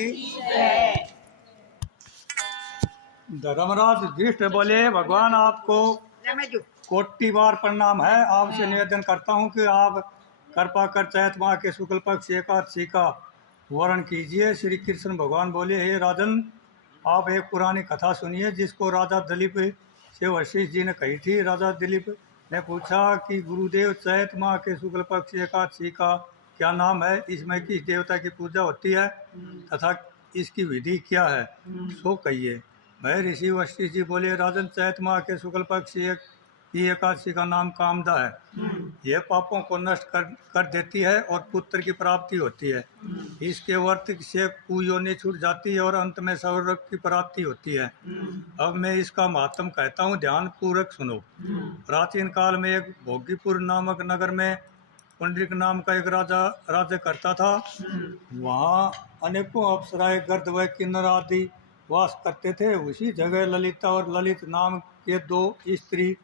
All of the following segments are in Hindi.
की धर्मराज युधिष्ठिर बोले, भगवान आपको कोटि बार प्रणाम है। आपसे निवेदन करता हूँ कि आप कृपा कर चैत माह के शुक्ल पक्ष एकादशी का वर्णन कीजिए। श्री कृष्ण भगवान बोले, हे राजन, आप एक पुरानी कथा सुनिए जिसको राजा दिलीप से वशिष्ठ जी ने कही थी। राजा दिलीप ने पूछा कि गुरुदेव, चैत माह के शुक्ल पक्ष एकादशी का क्या नाम है? इसमें किस देवता की पूजा होती है तथा इसकी विधि क्या है, सो कहिए। वह ऋषि वशिष्ठ जी बोले, राजन, चैत माह के शुक्ल पक्ष की एकादशी का नाम कामदा है। यह पापों को नष्ट कर देती है और पुत्र की प्राप्ति होती है। इसके व्रत से कुयोनि छूट जाती है और अंत में स्वर्ग की प्राप्ति होती है। अब मैं इसका महात्म कहता हूँ, ध्यान पूर्वक सुनो। प्राचीन काल में एक भोगीपुर नामक नगर में पुंडरीक नाम का एक राजा राज्य करता था। वहाँ अनेकों अप्सराएं, गृध्र व किन्नर आदि वास करते थे। उसी जगह ललिता और ललित नाम के दो स्त्री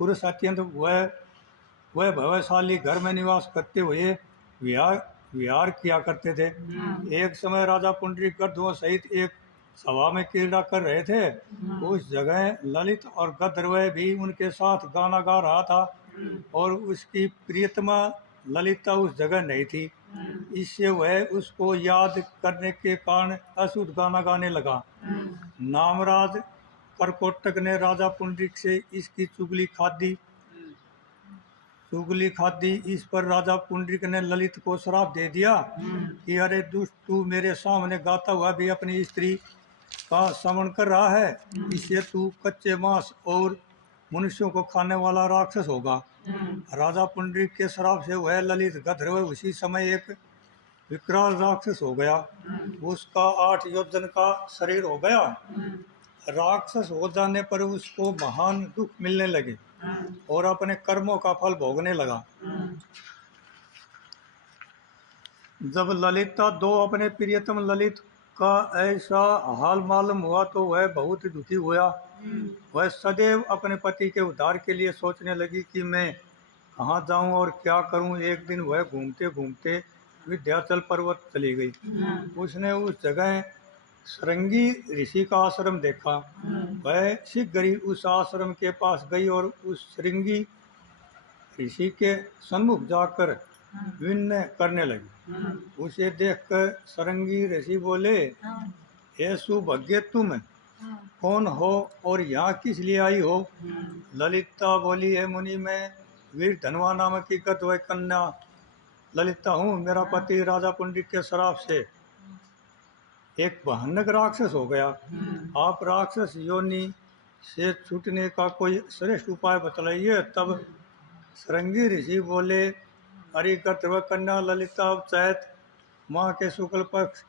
पुरुष अत्यंत वह भवशाली घर में निवास करते हुए विहार किया करते थे। एक समय राजा पुंडरीक गृध्रों सहित एक सभा में क्रीड़ा कर रहे थे। उस जगह ललित और गृध्र भी उनके साथ गाना गा रहा था और उसकी प्रियतमा ललिता उस जगह नहीं थी। इससे वह उसको याद करने के कारण अशुद्ध गाना गाने लगा। नामराज करकोटक ने राजा पुंडरीक से इसकी चुगली खादी। इस पर राजा पुंडरीक ने ललित को श्राप दे दिया कि अरे दुष्ट, तू मेरे सामने गाता हुआ भी अपनी स्त्री का समन कर रहा है। इससे तू कच्चे मांस और मनुष्यों को खाने वाला राक्षस होगा। राजा पुंडरीक के श्राप से वह ललित गंधर्व उसी समय एक विकराल राक्षस हो गया। उसका 8 योजन का शरीर हो गया। राक्षस हो जाने पर उसको महान दुख मिलने लगे और अपने कर्मों का फल भोगने लगा। जब ललिता दो अपने प्रियतम ललित का ऐसा हाल मालूम हुआ तो वह बहुत दुखी हुआ। वह सदैव अपने पति के उद्धार के लिए सोचने लगी कि मैं कहाँ जाऊं और क्या करूं। एक दिन वह घूमते घूमते विंध्याचल पर्वत चली गई। उसने उस जगह श्रृंगी ऋषि का आश्रम देखा। वह शीघ्र ही उस आश्रम के पास गई और उस श्रृंगी ऋषि के सन्मुख जाकर विनय करने लगी। उसे देखकर श्रृंगी ऋषि बोले, हे सुभज्ञ, तुम कौन हो और यहाँ किस लिए आई हो? ललिता बोली, हे मुनि, मैं वीर धनवा नामक की गद्वय कन्या ललिता हूँ। मेरा पति राजा पुंडरीक के श्राप से एक भयानक राक्षस हो गया। आप राक्षस योनि से छूटने का कोई श्रेष्ठ उपाय बतलाइए। तब श्रृंगी ऋषि बोले, अरे गंधर्व कन्या ललिता, अब चैत माह के शुक्ल पक्ष